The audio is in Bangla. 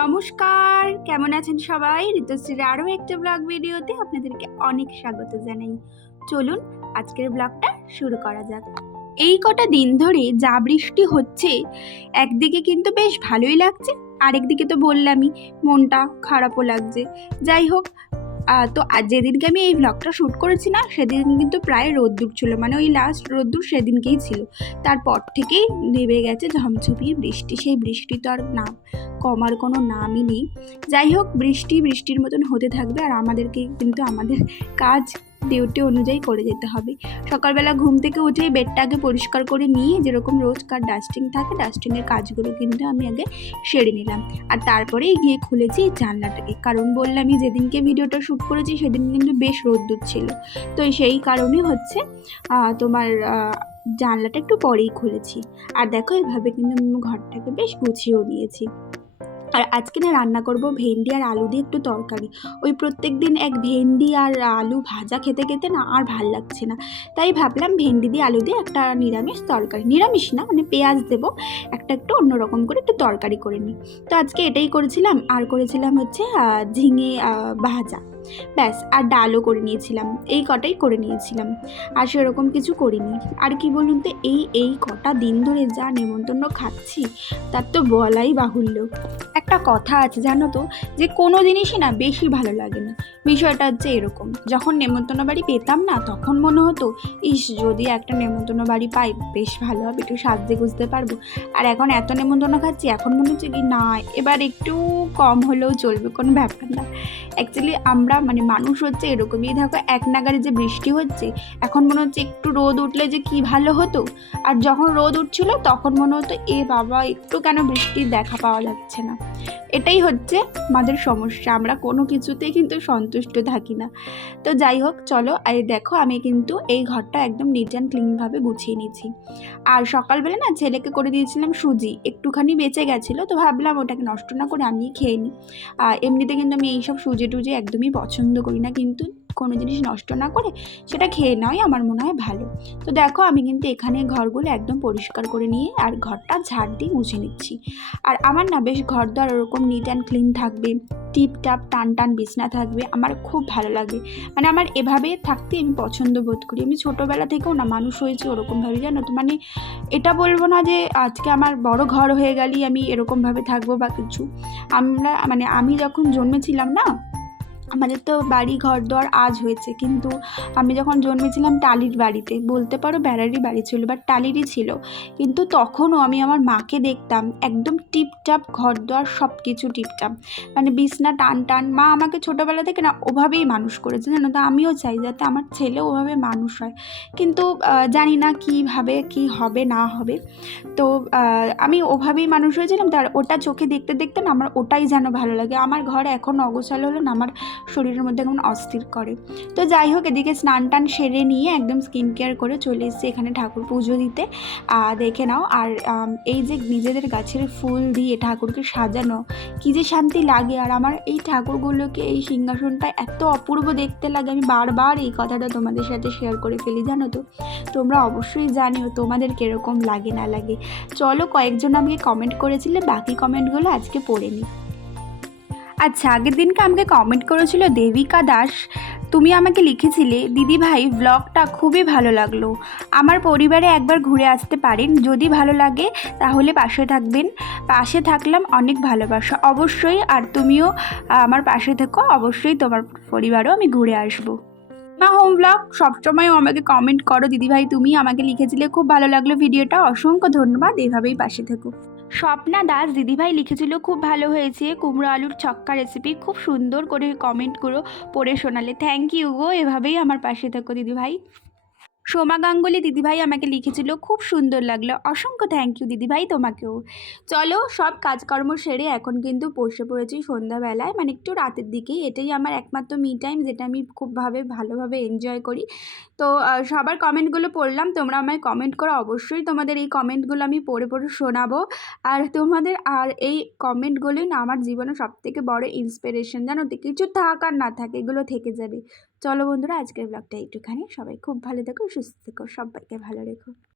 নমস্কার, কেমন আছেন সবাই? ঋতুশ্রীর আরও একটা ব্লগ ভিডিওতে আপনাদেরকে অনেক স্বাগত জানাই। চলুন, আজকের ব্লগটা শুরু করা যাক। এই কটা দিন ধরে যা বৃষ্টি হচ্ছে, একদিকে কিন্তু বেশ ভালোই লাগছে, আরেকদিকে তো বললামই মনটা খারাপও লাগছে। যাই হোক তো আর যেদিনকে আমি এই ব্লগটা শ্যুট করেছি না, সেদিন কিন্তু প্রায় রোদ্দুর ছিল। মানে ওই লাস্ট রোদ্দুর সেদিনকেই ছিল। তারপর থেকেই নেমে গেছে ঝমঝমিয়ে বৃষ্টি। সেই বৃষ্টি তো আর না কমার কোনো নামই নেই। যাই হোক, বৃষ্টি বৃষ্টির মতন হতে থাকবে আর আমাদেরকে কিন্তু আমাদের কাজ ডিউটি অনুযায়ী করে যেতে হবে। সকালবেলা ঘুম থেকে উঠেই বেডটাকে পরিষ্কার করে নিয়ে যেরকম রোজকার ডাস্টিং থাকে, ডাস্টিংয়ের কাজগুলো কিন্তু আমি আগে সেরে নিলাম। আর তারপরেই গিয়ে খুলেছি জানলাটাকে। কারণ বললামই যেদিনকে ভিডিওটা শ্যুট করেছি সেদিন কিন্তু বেশ রোদ্দুর ছিল। তো সেই কারণে হচ্ছে তোমার জানলাটা একটু পরেই খুলেছি। আর দেখো এভাবে কিন্তু আমি ঘরটাকে বেশ গুছিয়েও নিয়েছি। আর আজকে না রান্না করব ভেন্ডি আর আলু দিয়ে একটু তরকারি। ওই প্রত্যেক দিন এক ভেন্ডি আর আলু ভাজা খেতে খেতে না আর ভালো লাগছে না। তাই ভাবলাম ভেন্ডি দিয়ে আলু দিয়ে একটা নিরামিষ তরকারি। নিরামিষ না মানে পেঁয়াজ দেবো, একটা একটু অন্যরকম করে একটু তরকারি করে নিই। তো আজকে এটাই করেছিলাম। আর করেছিলাম হচ্ছে ঝিঙে ভাজা। ব্যাস, আর ডালও করে নিয়েছিলাম। এই কটাই করে নিয়েছিলাম। আর সেরকম কিছু করিনি। আর কি বলুন তো, এই এই কটা দিন ধরে যা নেমন্তন্ন খাচ্ছি, তার তো বলাই বাহুল্য। একটা কথা আছে, জানো তো, যে কোনো জিনিসই না বেশি ভালো লাগে না। বিষয়টা হচ্ছে এরকম, যখন নেমন্তন্ন বাড়ি পেতাম না, তখন মনে হতো, ইস, যদি একটা নেমন্তন্ন বাড়ি পাই, বেশ ভালো হবে, একটু সাজতে গুজতে পারব। আর এখন এত নেমন্তন্ন খাচ্ছি, এখন মনে হচ্ছে কি, না, এবার একটু কম হলেও চলবে, কোনো ব্যাপার না। অ্যাকচুয়ালি আমরা মানে মানুষ হচ্ছে এরকমই। দেখো, এক নাগারে যে বৃষ্টি হচ্ছে, এখন মনে হচ্ছে একটু রোদ উঠলে যে কি ভালো হতো। আর যখন রোদ উঠছিল, তখন মনে হতো, এ বাবা, একটু কেন বৃষ্টির দেখা পাওয়া যাচ্ছে না? এটাই হচ্ছে আমাদের সমস্যা। আমরা কোনো কিছুতেই কিন্তু সন্তুষ্ট থাকি না। তো যাই হোক, চলো আর দেখো, আমি কিন্তু এই ঘরটা একদম নিট অ্যান্ড ক্লিনভাবে গুছিয়ে নিয়েছি। আর সকালবেলা না ছেলেকে করে দিয়েছিলাম সুজি, একটুখানি বেঁচে গেছিল, তো ভাবলাম ওটাকে নষ্ট না করে আমি খেয়ে নিই। আর এমনিতে কিন্তু আমি এইসব সুজি টুজি একদমই পছন্দ করি না, কিন্তু কোনো জিনিস নষ্ট না করে সেটা খেয়ে নেওয়াই আমার মনে হয় ভালো। তো দেখো আমি কিন্তু এখানে ঘরগুলো একদম পরিষ্কার করে নিয়ে আর ঘরটা ঝাড় দিয়ে মুছে নিচ্ছি। আর আমার না বেশ ঘর ওরকম নিট অ্যান্ড ক্লিন থাকবে টিপ টাপ টান টান বিছনা থাকবে, আমার খুব ভালো লাগে। মানে আমার এভাবে থাকতে আমি পছন্দ বোধ করি। আমি ছোটোবেলা থেকেও না মানুষ হয়েছে ওরকমভাবে, জানো তো? মানে এটা বলব না যে আজকে আমার বড় ঘর হয়ে গেলেই আমি এরকমভাবে থাকব বা কিছু। আমরা মানে আমি যখন জন্মেছিলাম না আমাদের তো বাড়ি ঘর দর আজ হয়েছে। কিন্তু আমি যখন জন্মেছিলাম টালির বাড়িতে, বলতে পারো বেড়ারই বাড়ি ছিল বাট টালিরই ছিল। কিন্তু তখনও আমি আমার মাকে দেখতাম, একদম টিপটাপ ঘর দর সব কিছু টিপটাপ। মানে বিছনা টান টান, মা আমাকে ছোটোবেলা থেকে না ওভাবেই মানুষ করেছে, জানো তো? আমিও চাই যাতে আমার ছেলে ওভাবে মানুষ হয়। কিন্তু জানি না কীভাবে কি হবে, না হবে। তো আমি ওভাবেই মানুষ হয়েছিলাম তার ওটা চোখে দেখতে দেখতে না আমার ওটাই যেন ভালো লাগে। আমার ঘর এখন অগোছাল হলো না, আমার শরীরের মধ্যে কেমন অস্থির করে। তো যাই হোক, এদিকে স্নান টান সেরে নিয়ে একদম স্কিন কেয়ার করে চলে এসেছি এখানে ঠাকুর পুজো দিতে। দেখে নাও, আর এই যে নিজেদের গাছের ফুল দিয়ে ঠাকুরকে সাজানো, কী যে শান্তি লাগে। আর আমার এই ঠাকুরগুলোকে, এই সিংহাসনটা এত অপূর্ব দেখতে লাগে। আমি বারবার এই কথাটা তোমাদের সাথে শেয়ার করে ফেলি, জানো তো? তোমরা অবশ্যই জানিও তোমাদের কীরকম লাগে না লাগে। চলো কয়েকজন আমাকে কমেন্ট করেছিলে, বাকি কমেন্টগুলো আজকে পড়ে নিই। আচ্ছা আগের দিনকে আমাকে কমেন্ট করেছিল দেবিকা দাস। তুমি আমাকে লিখেছিলে, দিদি ভাই ব্লগটা খুবই ভালো লাগল। আমার পরিবারে একবার ঘুরে আসতে পারেন। যদি ভালো লাগে, তাহলে পাশে থাকবেন। পাশে থাকলাম, অনেক ভালোবাসা। অবশ্যই, আর তুমিও আমার পাশে থেকো। অবশ্যই তোমার পরিবারও আমি ঘুরে আসব। মা হোম ব্লগ সবসময় আমাকে কমেন্ট করো দিদিভাই তুমি আমাকে লিখেছিলে, খুব ভালো লাগল ভিডিওটা। অসংখ্য ধন্যবাদ, এভাবেই পাশে থেকো। স্বপ্না দাস দিদিভাই লিখেছিল, খুব ভালো হয়েছে, কুমড়ো আলুর ছক্কা রেসিপি খুব সুন্দর করে কমেন্ট করো পড়ে শোনালে। থ্যাংক ইউ গো, এভাবেই আমার পাশে থাকো দিদিভাই। সোমা গাঙ্গুলি দিদিভাই আমাকে লিখেছিল, খুব সুন্দর লাগল। অসংখ্য থ্যাংক ইউ দিদিভাই তোমাকেও। চলো, সব কাজকর্ম সেরে এখন কিন্তু বসে পড়েছি সন্ধ্যাবেলায়। মানে একটু রাতের দিকেই এটাই আমার একমাত্র মি টাইম যেটা আমি খুবভাবে ভালোভাবে এনজয় করি। তো সবার কমেন্টগুলো পড়লাম। তোমরা আমায় কমেন্ট করো। অবশ্যই তোমাদের এই কমেন্টগুলো আমি পড়ে পড়ে শোনাবো। আর তোমাদের, আর এই কমেন্টগুলোই না, আমার জীবনে সবথেকে বড় ইন্সপিরেশন জানো তো, কিছু থাক আর না থাকে, এগুলো থেকে যাবে। চলো বন্ধুরা আজকের ব্লগটা একটুখানি। সবাই খুব ভালো থেকো সুস্থ থেকো সবাইকে ভালো রেখো।